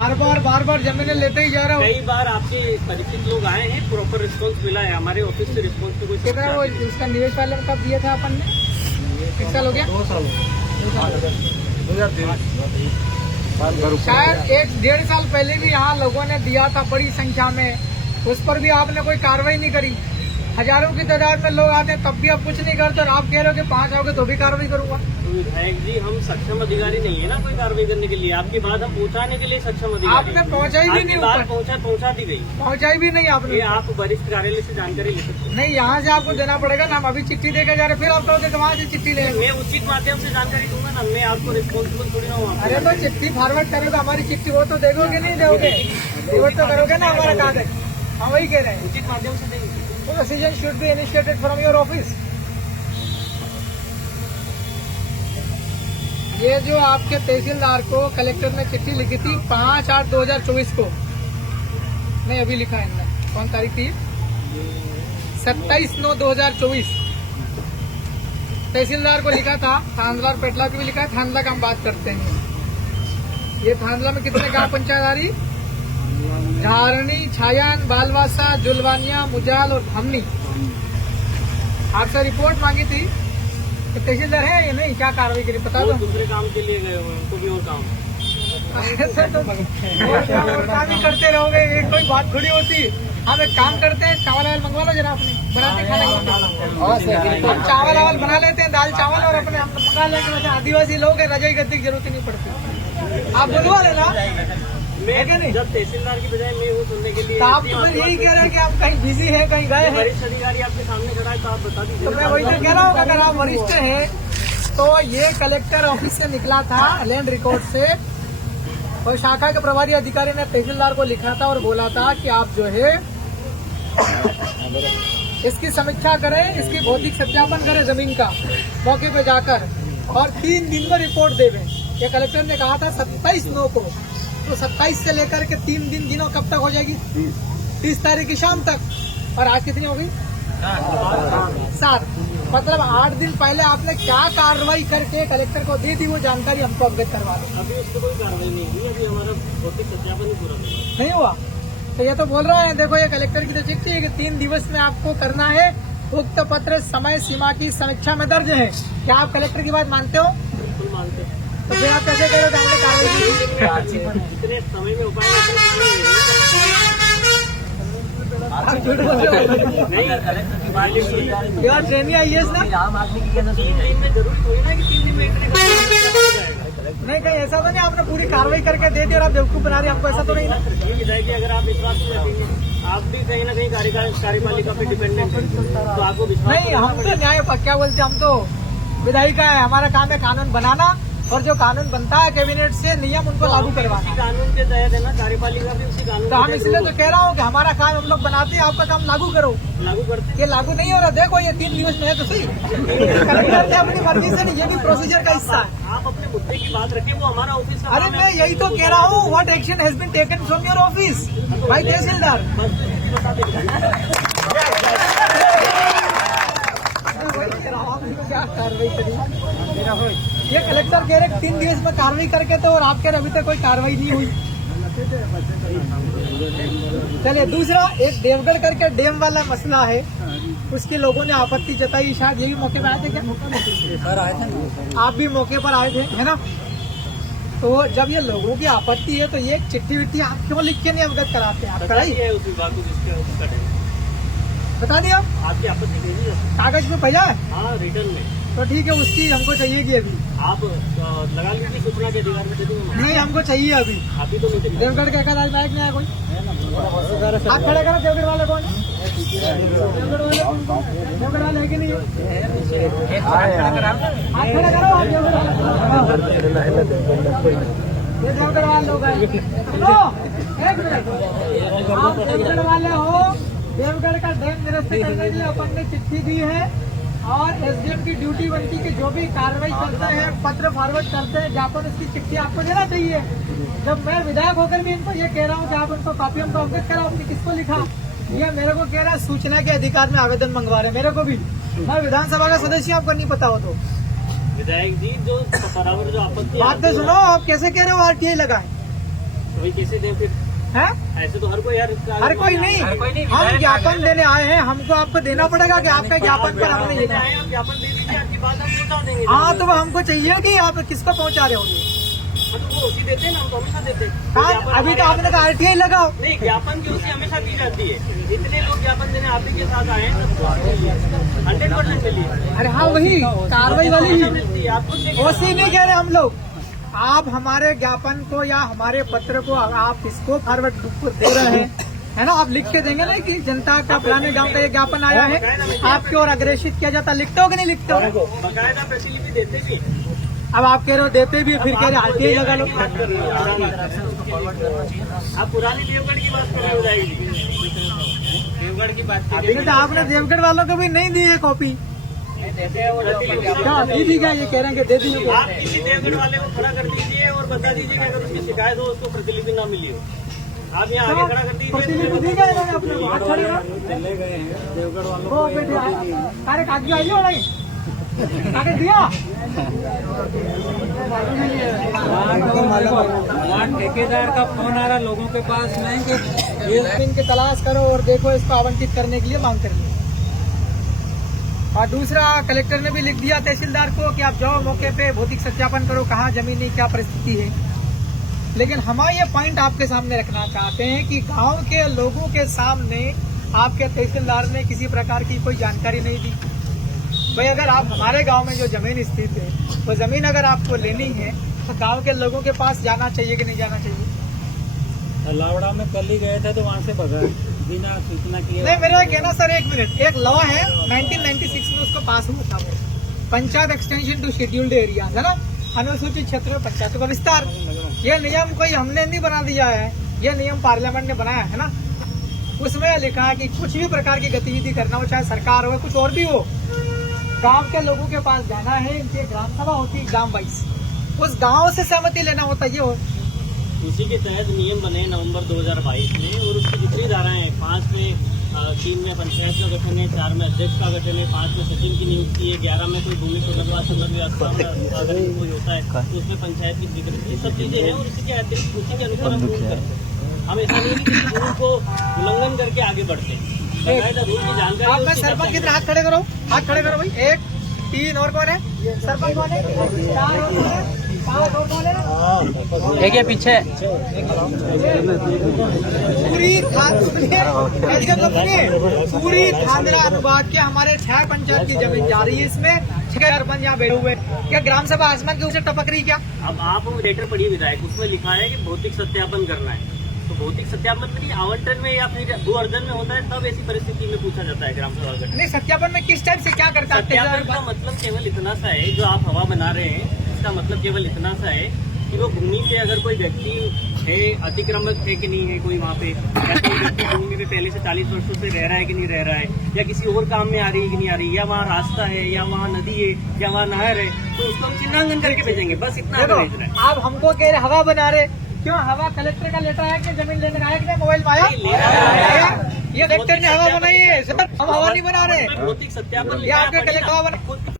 बार बार जमीनें लेते ही जा रहा हूँ। कई बार आपके परिचित लोग आए हैं, प्रॉपर रिस्पांस मिला है, हमारे ऑफिस से रिस्पांस पे कोई कितना वो उसका निवेश वाले में कब दिया था अपन ने? कितना साल हो गया? 2 साल शायद 1-1.5 साल पहले भी यहाँ लोगों ने दिया था बड़ी संख्या में, उस पर भी आपने कोई कार्रवाई नहीं करी। हजारों की तादाद में लोग आते हैं तब भी आप कुछ नहीं करते, और आप कह रहे हो कि 5 आओगे तो भी कार्रवाई करूंगा। तो विधायक जी, हम सक्षम अधिकारी नहीं है ना कोई कार्रवाई करने के लिए। आपकी बात हम पहुंचाने के लिए सक्षम अधिकारी। आपने पहुंचाई भी नहीं, बात पहुंचा दी गई, पहुंचाई भी नहीं आपने। ये आप वरिष्ठ कार्यालय से जानकारी ले सकते नहीं, यहाँ से आपको देना पड़ेगा ना। हम अभी चिट्ठी देकर जा रहे, फिर आप कहोगे वहाँ से चिट्ठी ले। हैं। मैं उचित माध्यम से जानकारी दूंगा ना, मैं आपको रिस्पॉन्सिबल थोड़ी ना हूँ। अरे तो चिट्ठी फॉरवर्ड करोगे, हमारी चिट्ठी वो तो देखोगे नहीं दोगे, वो तो करोगे ना हमारा कागज। हम वही कह रहे हैं, उचित माध्यम से देंगे। Decision should be initiated from your office. ये जो आपके तहसीलदार को कलेक्टर ने चिट्ठी लिखी थी 5/8/2024 को, नहीं अभी लिखा है इन्होंने, कौन तारीख थी? 27/9/2024 तहसीलदार को लिखा था। थांदला और पेटला को भी लिखा है। थांदला का हम बात करते हैं। ये थांदला में कितने गांव पंचायत आ रही? झारणी, छायान, बालवासा, जुलवानिया, मुजाल और धामनी। आपसे रिपोर्ट मांगी थी तो तहसीलदार है या नहीं, क्या कार्रवाई करी बता दो। दूसरे काम के लिए गए हुए, उनको भी और काम। और काम ही करते रहोगे, ये कोई बात थोड़ी होती। हम एक काम करते हैं, चावल वावल मंगवा लो जरा अपने, बनाते खाने को। हम चावल वावल बना लेते हैं, दाल चावल, और अपने हम मंगा लेंगे। वैसे आदिवासी लोग हैं, रजाई गद्दी की जरूरत ही नहीं पड़ती। आप बुलवा लेना, है क्या नहीं? जब तहसीलदार की बजाय मैं वो सुनने के लिए, तो आप तो फिर यही कह रहे हैं कि आप कहीं बिजी है, कहीं गए हैं। वरिष्ठ अधिकारी आपके सामने खड़ा है तो आप बता दीजिए। तो मैं वही तो कह रहा हूँ, अगर आप वरिष्ठ हैं तो ये कलेक्टर ऑफिस से निकला था, लैंड रिकॉर्ड से, और शाखा के प्रभारी अधिकारी ने तहसीलदार को लिखा था और बोला था कि आप जो है इसकी समीक्षा करें, इसकी भौतिक सत्यापन करें जमीन का मौके पे जाकर, और 3 दिन में रिपोर्ट देवें। ये कलेक्टर ने कहा था 27/9 को, तो 27 से लेकर के 3 दिन गिनो, कब तक हो जाएगी? 30 तारीख की शाम तक। और आज कितनी हो गई? 7। मतलब 8 दिन पहले आपने क्या कार्रवाई करके कलेक्टर को दी थी, वो जानकारी हमको अवगत करवा दो। अभी उस पर कोई कार्रवाई नहीं हुई, अभी हमारा भौतिक सत्यापन ही पूरा नहीं हुआ। तो ये तो बोल रहा है, देखो ये कलेक्टर की तो चिट्ठी है कि 3 दिवस में आपको करना है। उक्त पत्र समय सीमा की समीक्षा में दर्ज है। क्या आप कलेक्टर की बात मानते हो? बिल्कुल मानते हैं। तो फिर आप कैसे कह रहे हो कि हमने कार्रवाई की? इतने समय में उपाय आप झूठ बोल रहे हो। नहीं, यार ट्रेनिंग आई है ना? जरूरी थोड़ी ना कि 3 दिन में एंट्री नहीं, कहीं ऐसा तो नहीं आपने पूरी कार्रवाई करके दे दी और आप बेवकूफ बना रहे, हमको ऐसा तो नहीं ना? ये विधायक जी, अगर आप विश्वास नहीं रखेंगे, आप भी कहीं ना कहीं कार्यपालिका पे डिपेंडेंट है, तो आपको विश्वास नहीं, हम तो न्याय क्या बोलते, हम तो विधायिका है, हमारा काम है कानून बनाना, और जो कानून बनता है कैबिनेट से नियम उनको लागू करवाना। कानून के तहत है ना, कार्यपालिका भी उसी कानून तो हम इसलिए तो कह रहा हूँ कि हमारा काम हम लोग बनाते हैं, आपका काम लागू करो। लागू करते हैं। ये लागू नहीं हो रहा, देखो ये 3 दिवस में है तो सही। कलेक्टर ने अपनी मर्जी से नहीं, ये भी प्रोसीजर का हिस्सा है। आप अपने मुद्दे की बात रखिए, वो हमारा ऑफिस का अरे काम है। मैं यही तो कह रहा हूँ, what action has been taken from your office by tehsildar. बता दीजिए। क्या कार्रवाई करी? ये कलेक्टर कह रहे 3 दिवस में कार्रवाई करके, तो और आप कह रहे अभी तक कोई कार्रवाई नहीं हुई। चलिए, दूसरा एक देवगढ़ करके डैम वाला मसला है, उसके लोगों ने आपत्ति जताई। शायद ये भी मौके पर आए थे क्या? सर आए थे ना, आप भी मौके पर आए थे, है ना? तो जब ये लोगों की आपत्ति है तो ये चिट्ठी विट्ठी आप क्यों लिख के नहीं अवगत कराते? आप कराइए, है उस विभाग को जिसके उसका है। बता दिया आपकी आपत्ति भेजी है? कागज में भेजा है, हाँ, रिटर्न में। तो ठीक है, उसकी हमको चाहिए कि अभी आप लगा लीजिए, सूचना के अधिकार में दे दूंगा। नहीं, हमको चाहिए अभी। अभी तो मीटिंग देवगढ़ का आज नायक नहीं आया कोई? आप खड़े करो, देवगढ़ वाले कौन है? देवगढ़ वाले है कि नहीं? आप खड़े करो, आप देवगढ़ वाले। ये देवगढ़ वाले लोग हैं। सुनो, एक मिनट, आप देवगढ़ वाले हो। देवगढ़ का डैम निरस्त करने के लिए अपन ने चिट्ठी दी है, और एसडीएम की ड्यूटी बनती है कि जो भी कार्रवाई करते हैं, पत्र फॉरवर्ड करते हैं, ज्ञापन, उसकी चिट्ठी आपको देना चाहिए। जब मैं विधायक होकर भी इनको ये कह रहा हूँ कि आप उनको कॉपी हमको अवगत कराओ, आपने किसको लिखा? ये मेरे को कह रहा है सूचना के अधिकार में आवेदन मंगवा रहे, मेरे को भी। मैं विधानसभा का सदस्य, आपको नहीं पता हो तो। विधायक जी, जो बराबर जो आपत्ति बात तो सुनो, आप कैसे कह रहे हो आरटीआई लगाए? वही कैसे दें फिर? है? ऐसे तो हर कोई हर कोई नहीं, हम ज्ञापन देने आए हैं, हमको आपको देना पड़ेगा कि आपका ज्ञापन पर हमने ये कहा। आप ज्ञापन दे दीजिए, आपकी बात हम पहुँचा देंगे। हाँ तो वो हमको चाहिए कि आप किसको पहुंचा रहे होंगे। हाँ, तो वो उसी देते हैं ना, हम तो हमेशा देते हैं। हाँ, अभी तो आपने कहा RTI लगाओ। नहीं, ज्ञापन की उसी हमेशा दी जाती है। इतने लोग ज्ञापन देने आप ही के साथ आए हैं, 100% मिली। अरे हाँ वही कार्रवाई वाली ही, मिलती है, आप खुद देखिए। वैसे नहीं कह रहे हम लोग। आप हमारे ज्ञापन को या हमारे पत्र को आप इसको फॉरवर्ड दे रहे हैं, है ना। आप लिख के देंगे ना कि जनता का फलाने गांव का ये ज्ञापन आया है, आपकी ओर अग्रेसित किया जाता, लिखते हो कि नहीं लिखते हो? बकायदा प्रतिलिपि देते भी हैं। अब आप कह रहे हो देते भी, फिर कह रहे RTI लगा लो। आप पुरानी देवगढ़ की बात कर रहे हो जाएगी। देवगढ़ की बात अभी तो आपने देवगढ़ वालों को भी नहीं दी है कॉपी। क्या दी क्या? ये कह रहे हैं कि दे दी। आप किसी देवगढ़ वाले को खड़ा कर दीजिए और बता दीजिए कि अगर उसकी शिकायत हो उसको प्रतिलिपि ना मिली हो। आप यहाँ आगे खड़ा कर दीजिए। प्रतिलिपि दी गए इन्होंने अपने हाथ खड़े करो। चले गए हैं देवगढ़ वालों वो बेटे अरे कागज आई हो नहीं, कागज दिया। वहाँ ठेकेदार का फोन आ रहा लोगों के पास नहीं कि ये इनके तलाश करो और देखो इसको आवंटित करने के लिए मांग कर ली। और दूसरा कलेक्टर ने भी लिख दिया तहसीलदार को कि आप जाओ मौके पे भौतिक सत्यापन करो, कहाँ जमीनी क्या परिस्थिति है। लेकिन हम ये पॉइंट आपके सामने रखना चाहते हैं कि गांव के लोगों के सामने आपके तहसीलदार ने किसी प्रकार की कोई जानकारी नहीं दी। भाई अगर आप हमारे गांव में जो जमीन स्थित है वो जमीन अगर आपको लेनी है तो गांव के लोगों के पास जाना चाहिए कि नहीं जाना चाहिए? लावड़ा में कल ही गए थे तो वहाँ से भगा बिना सूचना किए। नहीं मेरा कहना सर एक मिनट, एक लॉ है 1996 में उसको पास हुआ था, वो panchayat extension to scheduled area है ना, अनुसूचित क्षेत्र में पंचायतों का विस्तार। ये नियम कोई हमने नहीं बना दिया है, ये नियम पार्लियामेंट ने बनाया है ना। उसमें लिखा है कि कुछ भी प्रकार की गतिविधि करना हो, चाहे सरकार हो कुछ और भी हो, गांव के लोगों के पास जाना है। इनकी ग्राम सभा होती है ग्राम वाइज, उस गांव से सहमति लेना होता है। ये हो उसी के तहत नियम बने नवंबर 2022 में और उसकी जितनी धाराएं हैं 5 में 3 में पंचायत का गठन है, 4 में अध्यक्ष का गठन है, 5 में सचिव की नियुक्ति है, 11 में कोई भूमि पुनर्वास व्यवस्था अगर कोई होता है तो उसमें पंचायत की स्वीकृति, सब चीजें हैं और उसी के अतिरिक्त उसी के अनुसार हम रूल करते हैं। हम ऐसा नहीं कि किसी रूल को उल्लंघन करके आगे बढ़ते हैं। रूल की जानकारी आप सरपंच कितने हाथ खड़े करो, हाथ खड़े करो भाई। 1 3 और कौन है? सरपंच कौन है? 4 और कौन है? 5 और कौन है? देखिए पीछे पूरी थांदरा अनुभाग के हमारे 6 पंचायत की जमीन जा रही है, इसमें 6 सरपंच यहाँ बैठे हुए। क्या ग्राम सभा आसमान के ऊपर टपक रही क्या? अब आप लेटर पढ़िए विधायक, उसमें लिखा है कि भौतिक सत्यापन करना है। तो भौतिक सत्यापन मतलब आवंटन में या फिर भू अर्जन में होता है, तब ऐसी परिस्थिति में पूछा जाता है ग्राम सभा गठन। नहीं, सत्यापन में किस टाइप से क्या करता है? सत्यापन का मतलब केवल इतना सा है, जो आप हवा बना रहे हैं इसका मतलब केवल इतना सा है कि वो भूमि पे अगर कोई व्यक्ति है, अतिक्रमक है कि नहीं है कोई वहाँ पे, या कोई व्यक्ति भूमि पे पहले से 40 वर्षों से रह रहा है कि नहीं रह रहा है, या किसी और काम में आ रही है कि नहीं आ रही है, या वहाँ रास्ता है, या वहाँ नदी है, या वहाँ नहर है, तो उसको हम चिन्हांकन करके भेजेंगे। बस इतना भेज रहे हैं। आप हमको कह रहे हवा बना रहे, क्यों? हवा कलेक्टर का लेटर आया कि जमीन लेने आया कि मोबाइल पाया? ये कलेक्टर ने हवा बनाई है सर, हम हवा नहीं बना रहे। भौतिक सत्यापन ये आपके कलेक्टर हवा बना